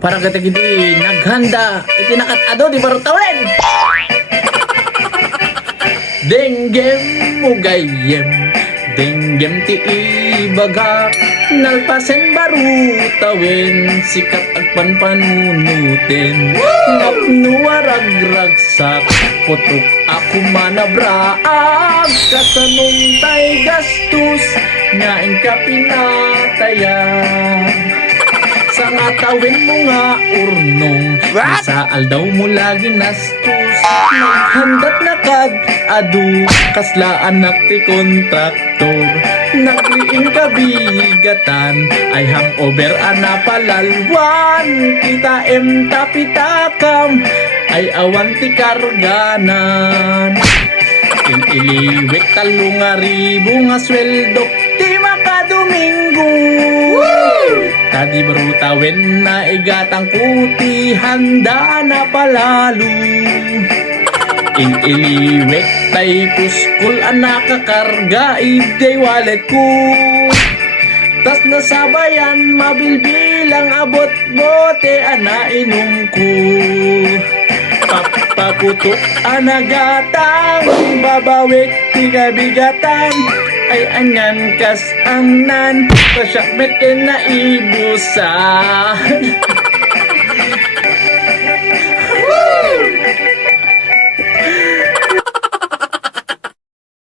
para katagidi naghanda iti nakatado di barutawin. Denggem mo gayem, denggem ti ibaga, nalpasen barutawin, sikat agpanpanunutin. Napnuwarag-ragsak, putok ako manabraag, kasanong tay gastos, ngayon ka pinatayan. Sa ngatawin mo nga urnong, sa aldaw mo lagi nastos, naghandat na kag adu, kasla anak ti kontraktor. Nagliing kabigatan, ay hangover ana palalwan, kita tapitakam, ay awan ti karganan. Iliwik talong aribo nga sweldo, ti makadomingo. Tadi barutawin na igatang kuti, handa na palalo. Iliwik tay puskul anak kakarga, iday wallet ko. Tas nasabayan mabilbilang abot bote ana inom ko. Paputok anagatang, babawik ti kabigatan, ay anyan kas angnan, pasyakmet na ibusan.